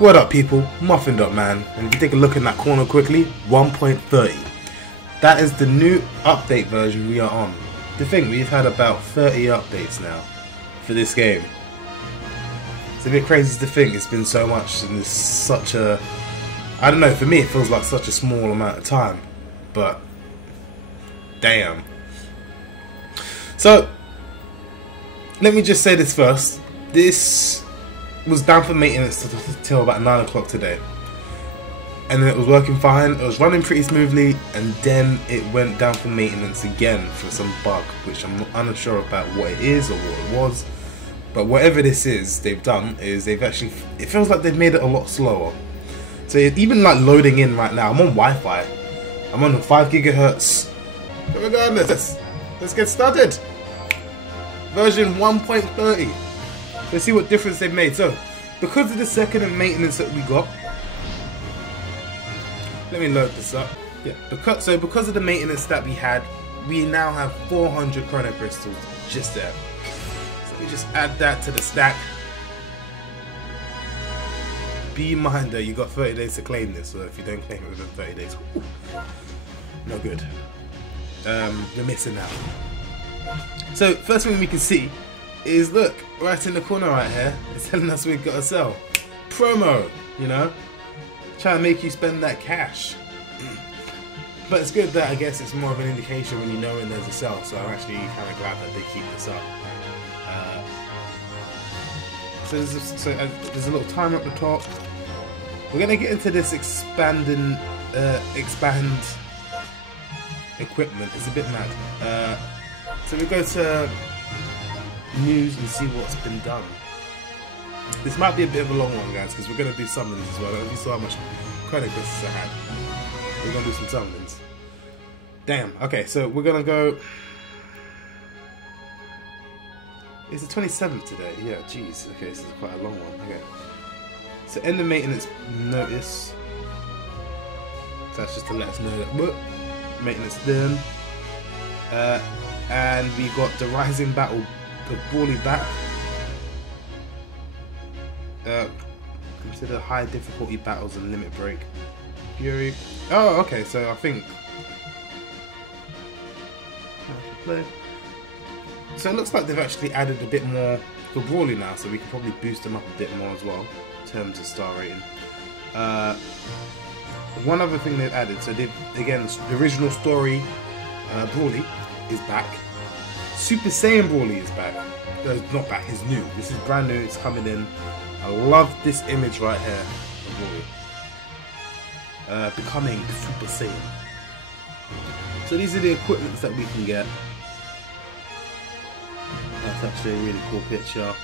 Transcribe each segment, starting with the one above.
What up people, MuffinDotMan, and if you take a look in that corner quickly, 1.30. That is the new update version we are on. The thing, we've had about 30 updates now for this game. It's a bit crazy to think it's been so much and it's such a... I don't know, for me it feels like such a small amount of time, but damn. So, let me just say this first. This was down for maintenance till about 9 o'clock today. And then it was working fine, it was running pretty smoothly, and then it went down for maintenance again for some bug, which I'm unsure about what it is or what it was. But whatever this is, they've done is they've actually, it feels like they've made it a lot slower. So even like loading in right now, I'm on Wi-Fi, I'm on 5 gigahertz. But regardless, let's get started. Version 1.30. Let's see what difference they've made. So, because of the second and maintenance that we got, let me load this up. Yeah, because of the maintenance that we had, we now have 400 chrono crystals just there. So we just add that to the stack. Be in mind though, you got 30 days to claim this, so if you don't claim it within 30 days, whoo, no good. You're missing out. So first thing we can see is, look, right in the corner right here, it's telling us we've got to sell. Promo, you know? Trying to make you spend that cash. But it's good that I guess it's more of an indication when you know when there's a sale, so I'm actually kind of glad that they keep this up. So there's a little timer at the top. We're going to get into this expand equipment. It's a bit mad. So we go to news and see what's been done. This might be a bit of a long one, guys, because we're going to do summons as well. I don't know if you saw how much credit crystals I had. We're going to do some summons. Damn. Okay, so we're going to go... It's the 27th today. Yeah, jeez. Okay, this is quite a long one. Okay. So end the maintenance notice. So that's just to let us know that whoop, maintenance done. And we got the Rising Battle, the Brawly back. Consider high difficulty battles and limit break. Fury. Oh, okay. So I think. So it looks like they've actually added a bit more for Brawly now, so we can probably boost them up a bit more as well in terms of star rating. One other thing they've added, so they've, again, the original story Brawly is back. Super Saiyan Brawly is back. No, it's not back, it's new. This is brand new, it's coming in. I love this image right here of Brawly. Becoming Super Saiyan. So these are the equipments that we can get. That's actually a really cool picture.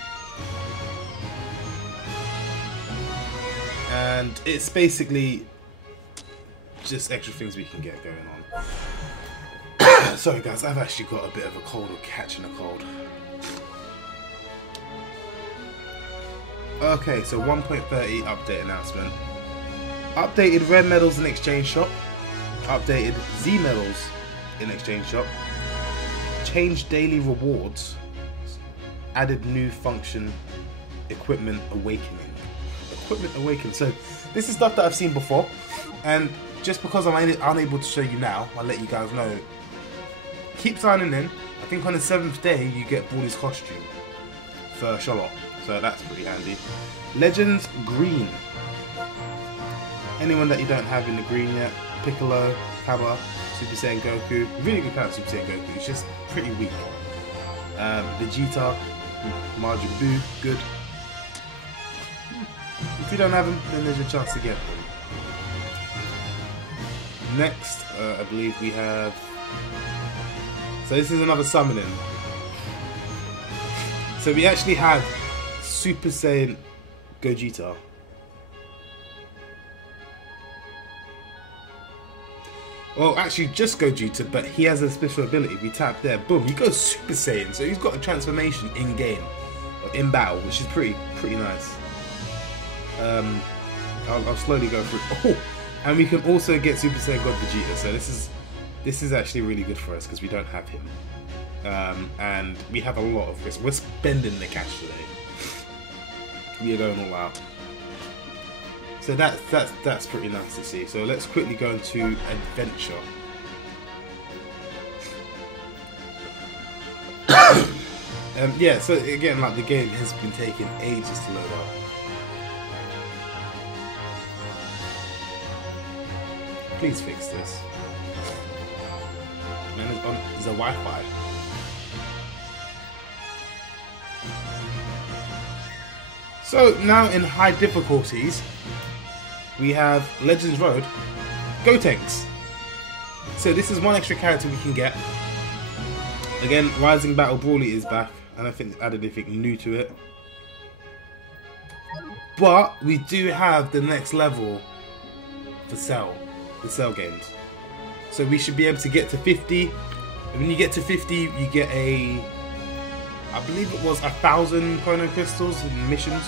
And it's basically just extra things we can get going on. Sorry guys, I've actually got a bit of a cold or catching a cold. Okay, so 1.30 update announcement. Updated red medals in exchange shop. Updated Z medals in exchange shop. Changed daily rewards. Added new function, equipment awakening. Equipment awakening. So this is stuff that I've seen before, and just because I'm unable to show you now, I'll let you guys know. Keep signing in. I think on the 7th day you get Brawly's costume for Charlotte, so that's pretty handy. Legends Green. Anyone that you don't have in the green yet, Piccolo, Kaba, Super Saiyan Goku. Really good character, Super Saiyan Goku. It's just pretty weak. Vegeta, Majin Buu, good. If you don't have them, then there's your chance to get them. Next, I believe we have... So this is another summoning. So we actually have Super Saiyan Gogeta. Well, actually just Gogeta, but he has a special ability. We tap there, boom, he goes Super Saiyan. So he's got a transformation in game, or in battle, which is pretty nice. I'll slowly go through. Oh, and we can also get Super Saiyan God Vegeta. So this is actually really good for us because we don't have him, and we have a lot of risk. We're spending the cash today. We are going all out. So that's pretty nice to see. So let's quickly go into adventure. Yeah, so again, like, the game has been taking ages to load up. Please fix this. Man, is a Wi-Fi. So now in high difficulties, we have Legends Road, Gotenks. So this is one extra character we can get. Again, Rising Battle Brawly is back. I don't think they added anything new to it. But we do have the next level for Cell, the Cell games. So we should be able to get to 50. And when you get to 50, you get a, I believe it was 1,000 Chrono Crystals in missions.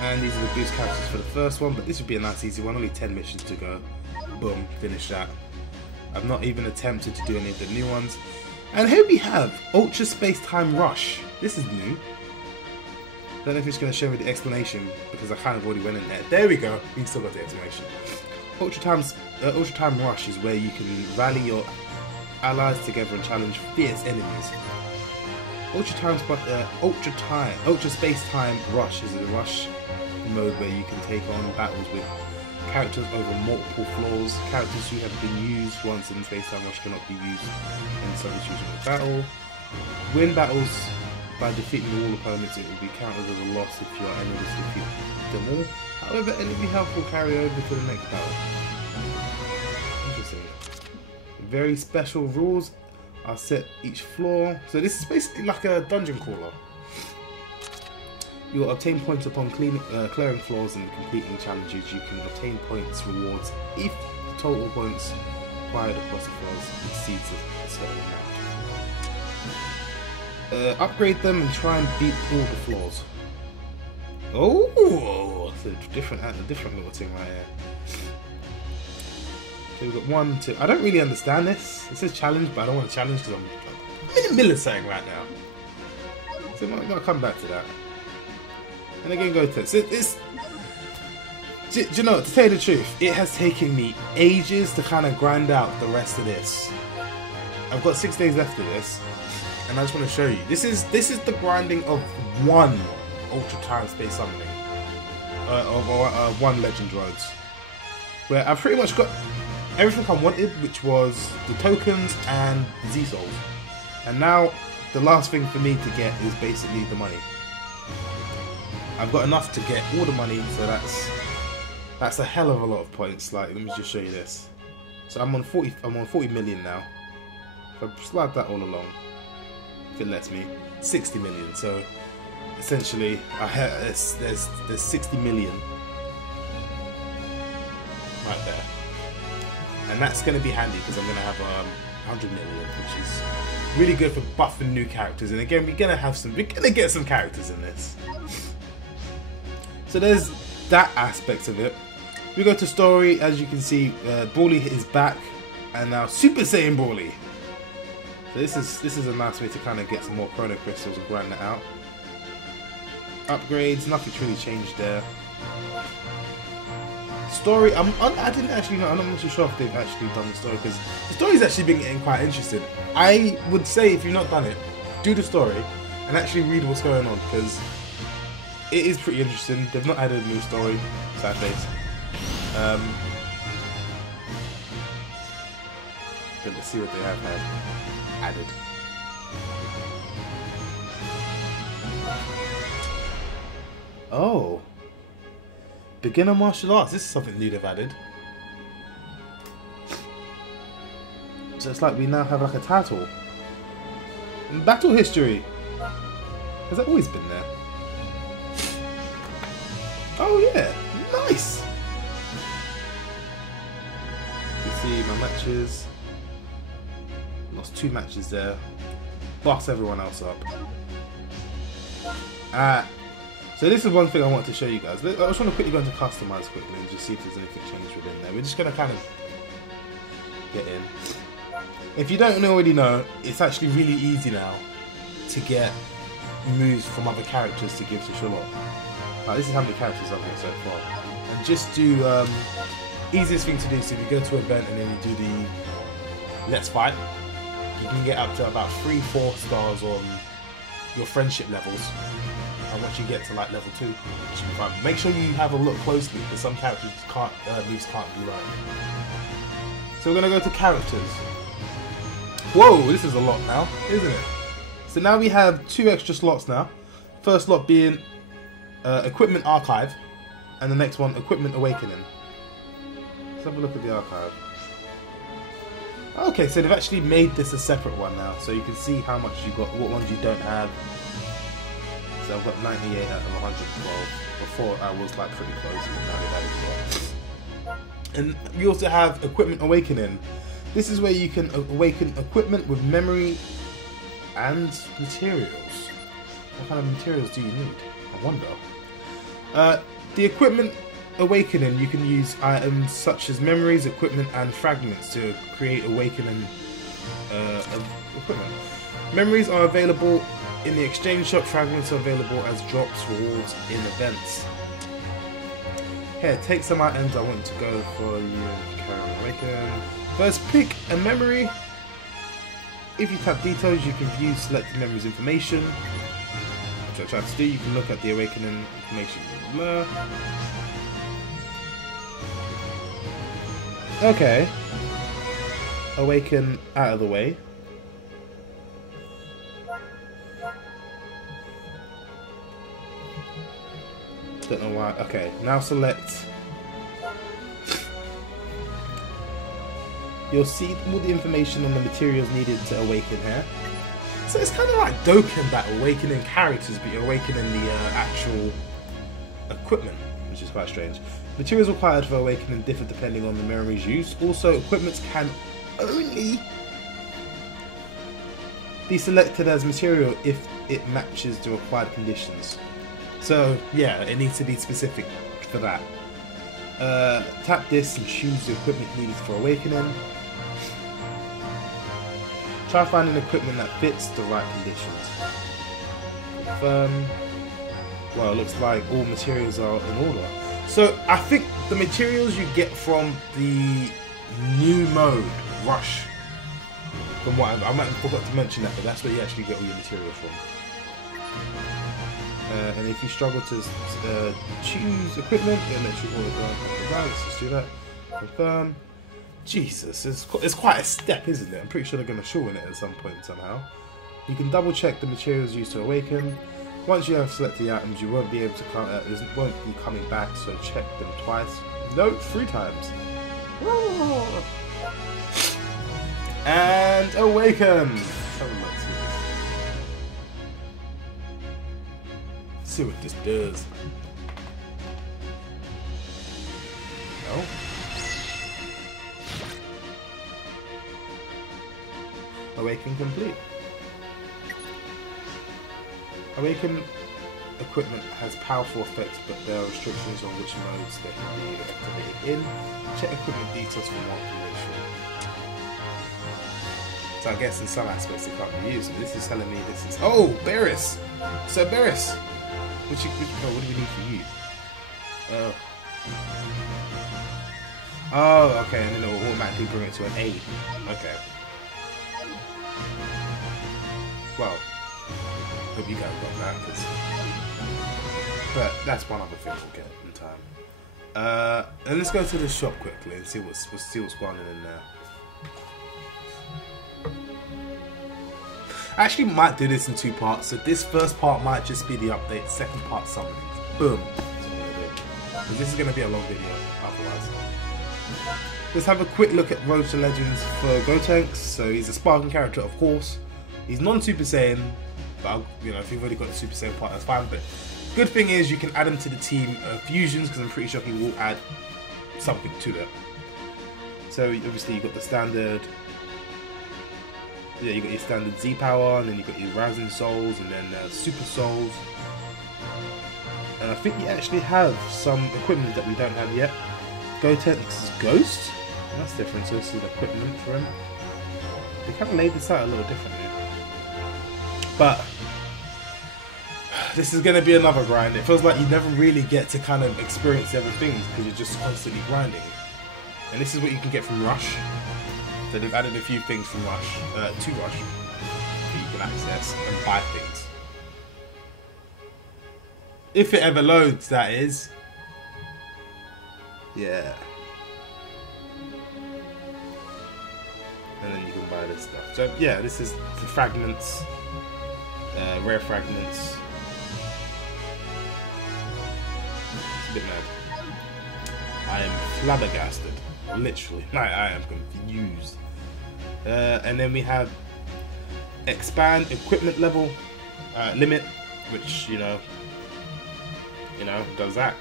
And these are the boost characters for the first one, but this would be a nice easy one, only 10 missions to go. Boom, finish that. I've not even attempted to do any of the new ones. And here we have Ultra Space Time Rush. This is new. Don't know if it's going to show me the explanation, because I kind of already went in there. There we go, we still got the explanation. Ultra Time Rush is where you can rally your allies together and challenge fierce enemies. Ultra Space Time Rush is a rush mode where you can take on battles with characters over multiple floors. Characters who have been used once in Space Time Rush cannot be used in some usual battle. Win battles by defeating all opponents. It will be counted as a loss if you are unable to defeat them all. However, enemy health will carry over to the next battle. Interesting. Very special rules are set each floor. So this is basically like a dungeon crawler. You will obtain points upon clearing floors and completing challenges. You can obtain points rewards if the total points acquired across the floors exceeds a certain amount. Upgrade them and try and beat all the floors. Oh, it's a different little thing right here. So we've got 1, 2. I don't really understand this. It says challenge, but I don't want to challenge because I'm in the middle of saying right now. So I'm gonna come back to that. And again, go to it. So it's. Do you know, to tell you the truth, it has taken me ages to kind of grind out the rest of this. I've got 6 days left of this, and I just want to show you. This is the grinding of one Ultra Time Space Summoning, of one Legend Roads, where I've pretty much got everything I wanted, which was the tokens and Z-Souls. And now the last thing for me to get is basically the money. I've got enough to get all the money, so that's a hell of a lot of points. Like, let me just show you this. So I'm on 40 million now. If I slide that all along, if it lets me, 60 million. So essentially, there's 60 million right there. And that's going to be handy because I'm going to have 100 million, which is really good for buffing new characters. And again, we're going to get some characters in this. So there's that aspect of it. We go to story. As you can see, Brawly is back, and now Super Saiyan Brawly. So this is a nice way to kind of get some more Chrono Crystals and grind that out. Upgrades, nothing's really changed there. Story, I didn't actually know. I'm not too sure if they've actually done the story, because the story's actually been getting quite interesting. I would say if you've not done it, do the story and actually read what's going on, because it is pretty interesting. They've not added a new story, sad face. But let's see what they have had added. Oh. Beginner martial arts. This is something new they've added. So it's like we now have like a title. Battle history. Has that always been there? Oh yeah, nice. You see my matches. Lost 2 matches there. Boss everyone else up. So this is one thing I want to show you guys. I just want to quickly go into customize quickly and just see if there's anything changed within there. We're just going to kind of get in. If you don't already know, it's actually really easy now to get moves from other characters to give to Charlotte. Like, this is how many characters I've got so far. And just do easiest thing to do. So if you go to an event and then you do the Let's Fight, you can get up to about 3-4 stars on your friendship levels. And once you get to like level 2, it should be fine. Make sure you have a look closely because some characters can't moves can't be right. So we're gonna go to characters. Whoa, this is a lot now, isn't it? So now we have 2 extra slots now. First slot being Equipment Archive, and the next one Equipment Awakening. Let's have a look at the archive. Okay, so they've actually made this a separate one now, so you can see how much you got, what ones you don't have. So I've got 98 out of 112. Before I was like pretty close, but now they've added more. And you also have Equipment Awakening. This is where you can awaken equipment with memory and materials. What kind of materials do you need? I wonder. The Equipment Awakening, you can use items such as memories, equipment, and fragments to create awakening equipment. Memories are available in the exchange shop. Fragments are available as drops, rewards in events. Here, take some items. I want to go for you. Carry on awakening. First, pick a memory. If you tap details, you can view selected memories information. Which I tried to do. You can look at the awakening information. Blah. Okay. Awaken out of the way. Don't know why. Okay, now select. You'll see all the information on the materials needed to awaken here. So it's kind of like Dokkan, that awakening characters, but you're awakening the actual equipment, which is quite strange. Materials required for awakening differ depending on the memories used. Also, equipment can only be selected as material if it matches the required conditions. So yeah, it needs to be specific for that. Tap this and choose the equipment needed for awakening. Try finding equipment that fits the right conditions. Confirm. Well, it looks like all materials are in order. So I think the materials you get from the new mode, Rush, from what I might have forgot to mention that, but that's where you actually get all your materials from. And if you struggle to choose equipment, it lets you order right. Let's just do that. Confirm. Jesus, it's quite a step, isn't it? I'm pretty sure they're going to shorten it at some point somehow. You can double check the materials used to awaken. Once you have selected the items, you won't be able to come. Won't be coming back, so check them twice. No, 3 times. And awaken. Have a look. See what this does. No. Awaken complete. Awaken equipment has powerful effects, but there are restrictions on which modes they can be activated in. Check equipment details for more information. So I guess in some aspects it can't be used. And this is telling me this is... Oh, Beerus! So Beerus! What do we need for you? Oh, okay, and then it will automatically bring it to an 8. Okay. Well, hope you guys got that, but that's one other thing we'll get in time. And let's go to the shop quickly and see what's going on in there. I actually might do this in 2 parts, so this first part might just be the update, second part summoning. Boom. That's what I'm gonna do. Because this is going to be a long video otherwise. Let's have a quick look at Road to Legends for Gotenks. So he's a Sparking character, of course. He's non-Super Saiyan, but you know, if you've already got the Super Saiyan part, that's fine. But good thing is you can add him to the team fusions, because I'm pretty sure he will add something to that. So obviously you've got the standard. Yeah, you got your standard Z power, and then you got your Rising Souls, and then Super Souls. And I think you actually have some equipment that we don't have yet. Gotenks' Ghost. That's different. So this is equipment for him. They kind of laid this out a little differently. But this is going to be another grind. It feels like you never really get to kind of experience the other things because you're just constantly grinding. And this is what you can get from Rush. So they've added a few things from Rush, to Rush, that you can access and buy things. If it ever loads, that is. Yeah. And then you can buy this stuff. So yeah, this is the fragments, rare fragments. It's a bit mad. I am flabbergasted, literally. I am confused. And then we have expand equipment level limit, which you know does that.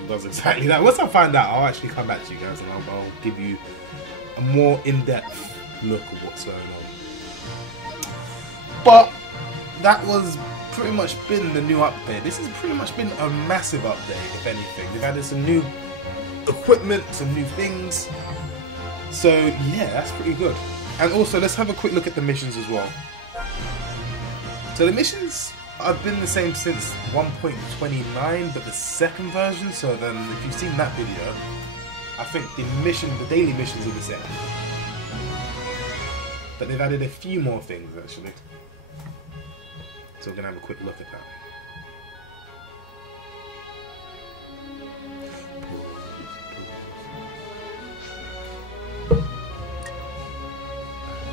It does exactly that. Once I find out, I'll actually come back to you guys and I'll give you a more in-depth look at what's going on. But that was pretty much been the new update. This has pretty much been a massive update, if anything. They've added some new equipment, some new things. So yeah, that's pretty good. And also, let's have a quick look at the missions as well. So the missions have been the same since 1.29, but the second version. So then, if you've seen that video, I think the daily missions are the same. But they've added a few more things actually. So we're gonna have a quick look at that.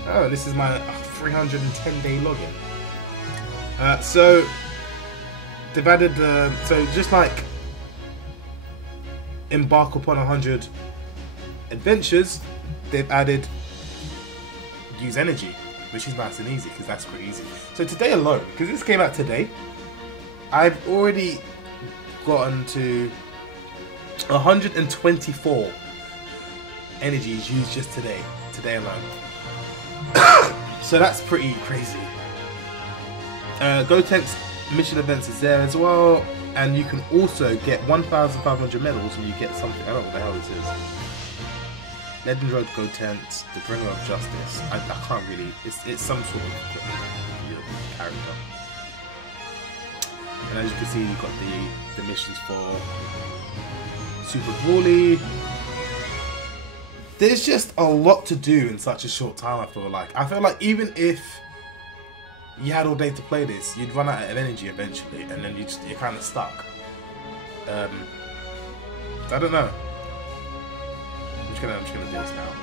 Oh, this is my 310-day login. So they've added, so just like embark upon 100 adventures, they've added use energy, which is nice and easy because that's pretty easy. So today alone, because this came out today, I've already gotten to 124 energies used just today alone. So that's pretty crazy. GoTenks mission events is there as well, and you can also get 1,500 medals and you get something. I don't know what the hell this is. Legend Road GoTenks, the Bringer of Justice. I can't really. It's some sort of character. And as you can see, you've got the missions for Super Brawly. There's just a lot to do in such a short time. I feel like even if you had all day to play this, you'd run out of energy eventually, and then you're kind of stuck. I don't know. I'm just gonna do this now.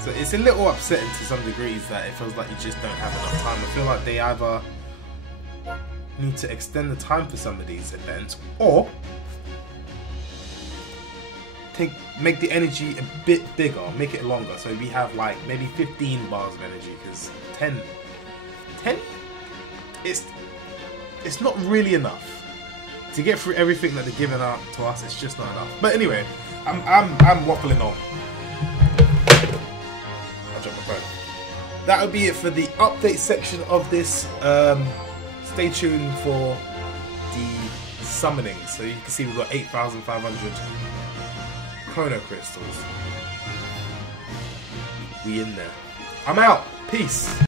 So it's a little upsetting to some degrees that it feels like you just don't have enough time. I feel like they either need to extend the time for some of these events, or make the energy a bit bigger, make it longer, so we have like maybe 15 bars of energy, because 10 it's not really enough to get through everything that they're giving out to us. It's just not enough. But anyway, I'm waffling on. I'll drop my phone. That would be it for the update section of this. Stay tuned for the summoning. So you can see we've got 8,500 Chrono Crystals. We in there. I'm out. Peace.